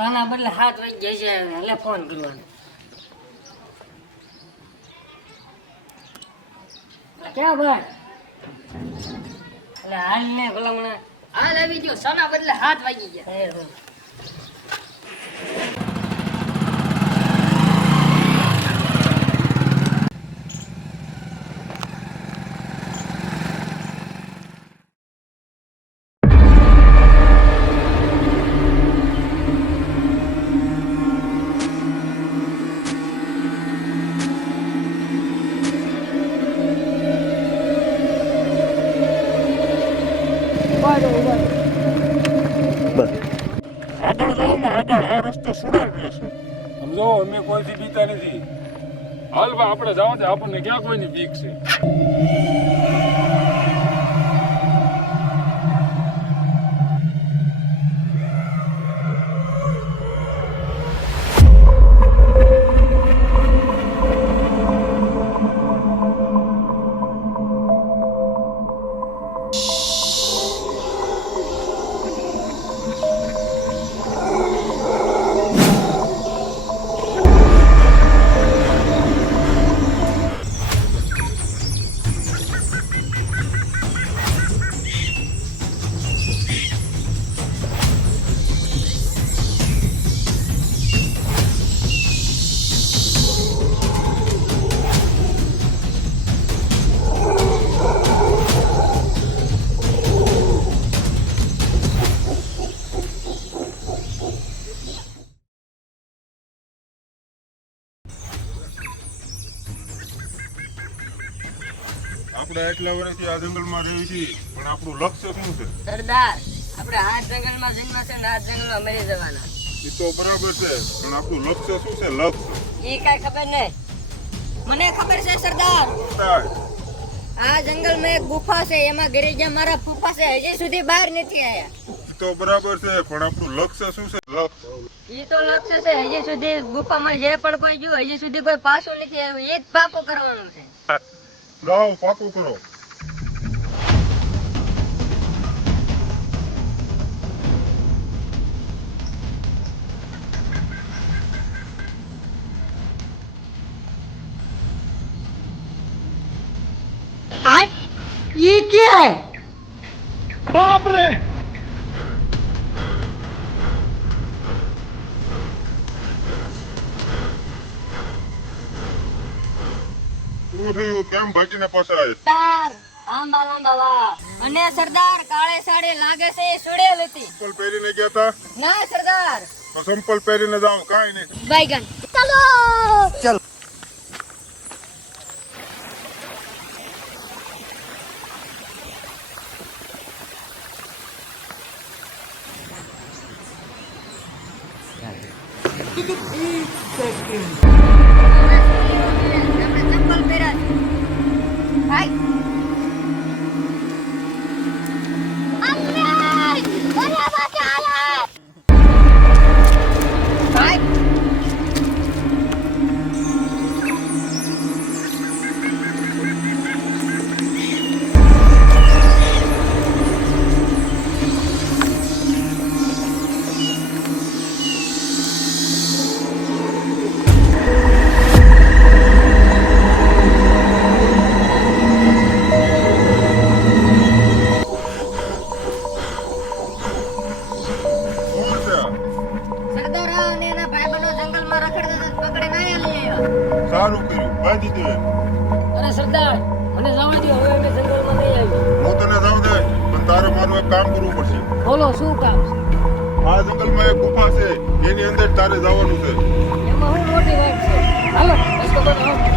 સાના બદલે 7 વાગે છે એટલે ફોન કરવાનો. ક્યાં ભાઈ? એટલે હાલ ને ભલામણા હાલ આવી ગયો. સાના બદલે 7 વાગી ગયા. સમજો અમે કોઈથી બીતા નથી. હાલ ભાઈ આપણે જાવ છે, આપણને ક્યાં કોઈની બીક છે? આપણે એટલા વર્ષથી આ જંગલમાં રહી છીએ, પણ આપણું લક્ષ્ય શું છે? સરદાર, આપણે આ જંગલમાં જન્મ છે ને આ જંગલમાં મરી જવાના. એ તો બરાબર છે, પણ આપણું લક્ષ્ય શું છે? લક્ષ્ય એ કાંઈ ખબર નહીં. મને ખબર છે સરદાર. આ જંગલમાં એક ગુફા છે, એમાં ગરી ગયા મારા ફૂફા છે, હજી સુધી બહાર નથી આવ્યા. એ તો બરાબર છે, પણ આપણું લક્ષ્ય શું છે? લક્ષ્ય એ તો લક્ષ્ય છે, હજી સુધી ગુફામાં જે પણ કોઈ ગયું હજી સુધી કોઈ પાછું નથી આવ્યું. એ જ પાકું કરવાનું છે. લાવો પાકું કરો. ये क्या है? બાપ રે! શું થયું? કેમ ભાગીને પાછા આવ્યા? સરદાર, આંબા લાંબા વાહ. અને સરદાર કાળે સાડે લાગે છે એ સુડેલ હતી. સંપલ પહેરીને ગયા હતા? ના સરદાર. તો સંપલ પહેરીને જાઓ, કાંઈ નહીં. बैगन चलो चल. चप्पल पेरा भाई. સારું કર્યું, બાંધી દે. અરે સરદાર, મને જવા દો, હવે અમે જંગલમાં નહીં આવી. હું તને જાવ દે, પણ તારે મારું એક કામ કરવું પડશે. બોલો શું કામ છે? આ જંગલમાં એક ગુફા છે, એની અંદર તારે જવાનું છે. એમાં હું મોટી વાત છે. હાલો, let's go.